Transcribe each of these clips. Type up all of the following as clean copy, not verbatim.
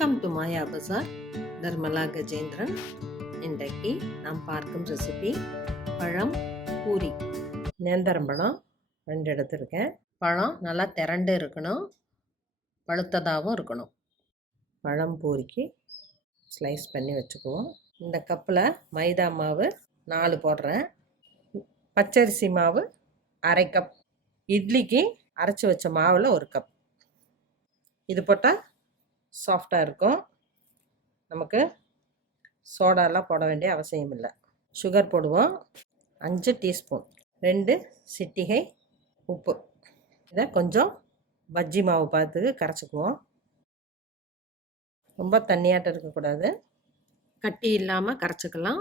Welcome to மாயா பஜார் நர்மலா கஜேந்திரன். இன்றைக்கு நாம் பார்க்கும் ரெசிபி பழம் பூரி. நேந்திரம் பழம் 2 எடுத்துருக்கேன். பழம் நல்லா திரண்டு இருக்கணும், பழுத்ததாகவும் இருக்கணும். பழம் பூரிக்கு ஸ்லைஸ் பண்ணி வச்சுக்குவோம். இந்த கப்பில் மைதா மாவு 4 போடுறேன். பச்சரிசி மாவு 1/2 கப். இட்லிக்கு அரைச்சி வச்ச மாவில் 1 கப். இது போட்டால் சாஃப்டாக இருக்கும். நமக்கு சோடாலாம் போட வேண்டிய அவசியம் இல்லை. சுகர் போடுவோம் 5 டீஸ்பூன். 2 சிட்டிகை உப்பு. இதை கொஞ்சம் பஜ்ஜி மாவு பார்த்து கரைச்சிக்குவோம். ரொம்ப தண்ணியாட்டம் இருக்கக்கூடாது, கட்டி இல்லாமல் கரைச்சிக்கலாம்.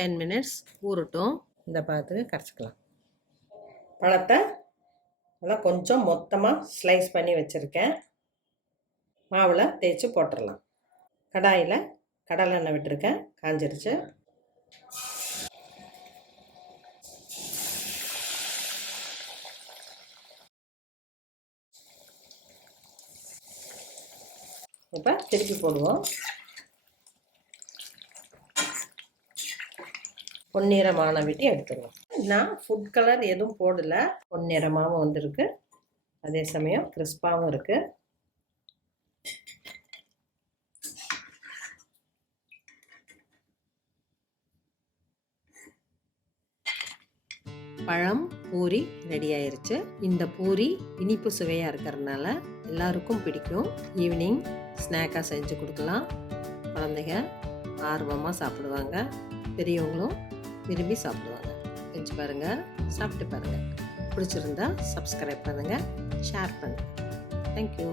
10 மினிட்ஸ் ஊறட்டும். இந்த பார்த்துக்கு கரைச்சிக்கலாம். பழத்தை நல்லா கொஞ்சம் மொத்தமாக ஸ்லைஸ் பண்ணி வச்சுருக்கேன். மாவில் தேய்ச்சி போட்டுடலாம். கடாயில் கடலை எண்ணெய் விட்டுருக்கேன், காஞ்சிருச்சு. இப்போ திருப்பி போடுவோம். பொன்னிறமான விட்டு எடுத்துருவோம். நான் ஃபுட் கலர் எதுவும் போடலை, பொன்னிறமாகவும் வந்திருக்கு, அதே சமயம் கிறிஸ்பாகவும் இருக்குது. பழம் பூரி ரெடி ஆயிருச்சு. இந்த பூரி இனிப்பு சுவையாக இருக்கிறதுனால எல்லாருக்கும் பிடிக்கும். ஈவினிங் ஸ்நாக்காக செஞ்சு கொடுக்கலாம். குழந்தைங்க ஆர்வமாக சாப்பிடுவாங்க, பெரியவங்களும் விரும்பி சாப்பிடுவாங்க. செஞ்சு பாருங்கள், சாப்பிட்டு பாருங்கள். பிடிச்சிருந்தா சப்ஸ்கிரைப் பண்ணுங்கள், ஷேர் பண்ணுங்கள். தேங்க்யூ.